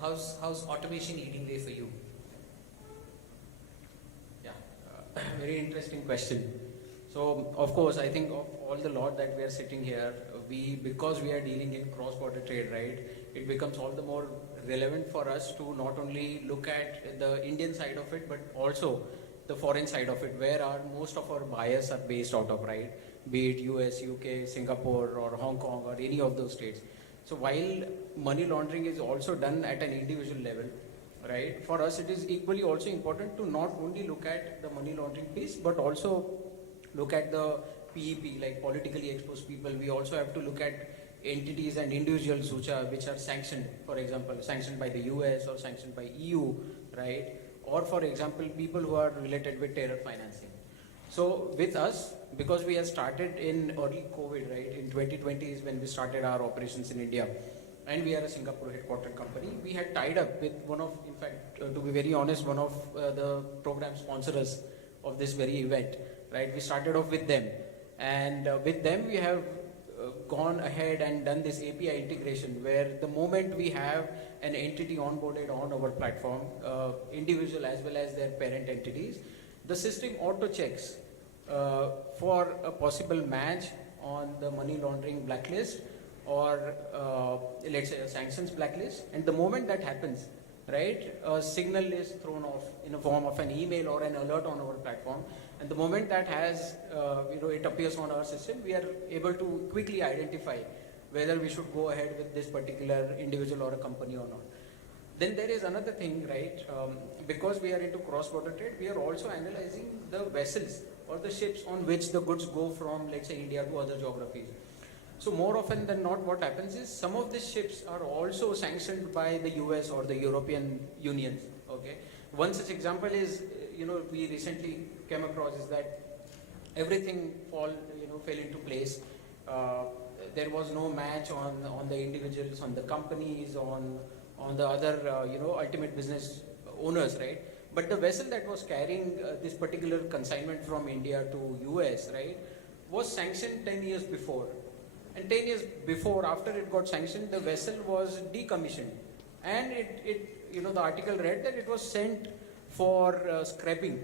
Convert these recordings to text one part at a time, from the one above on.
how's automation leading way for you? Yeah, very interesting question. So, of course, I think of all the lot that we are sitting here, because we are dealing in cross-border trade, right, it becomes all the more relevant for us to not only look at the Indian side of it, but also the foreign side of it, where most of our buyers are based out of, right, be it US, UK, Singapore, or Hong Kong, or any of those states. So while money laundering is also done at an individual level, right, for us it is equally also important to not only look at the money laundering piece, but also look at the PEP, like politically exposed people. We also have to look at entities and individuals which are sanctioned, for example, sanctioned by the US or sanctioned by EU, right? Or for example, people who are related with terror financing. So with us, because we have started in early COVID, right, in 2020 is when we started our operations in India, and we are a Singapore headquartered company, we had tied up with one of, in fact, to be very honest, one of the program sponsors of this very event, right? We started off with them, and with them we have gone ahead and done this API integration, where the moment we have an entity onboarded on our platform, individual as well as their parent entities, the system auto checks for a possible match on the money laundering blacklist or let's say a sanctions blacklist. And the moment that happens, right, a signal is thrown off in a form of an email or an alert on our platform. And the moment that has, it appears on our system, we are able to quickly identify whether we should go ahead with this particular individual or a company or not. Then there is another thing, right? Because we are into cross-border trade, we are also analyzing the vessels or the ships on which the goods go from, let's say, India to other geographies. So more often than not, what happens is some of these ships are also sanctioned by the US or the European Union. Okay. One such example is, we recently came across is that everything fell into place. There was no match on the individuals, on the companies, on the other, ultimate business owners, right? But the vessel that was carrying this particular consignment from India to US, right, was sanctioned 10 years before. And 10 years before, after it got sanctioned, the vessel was decommissioned. And the article read that it was sent for scrapping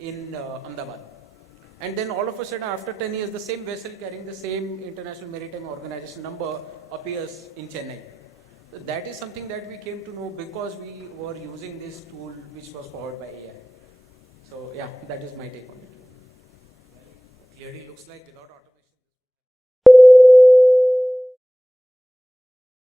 in Ahmedabad. And then all of a sudden, after 10 years, the same vessel carrying the same International Maritime Organization number appears in Chennai. So that is something that we came to know because we were using this tool which was powered by AI. So yeah, that is my take on it. Clearly looks like without automation.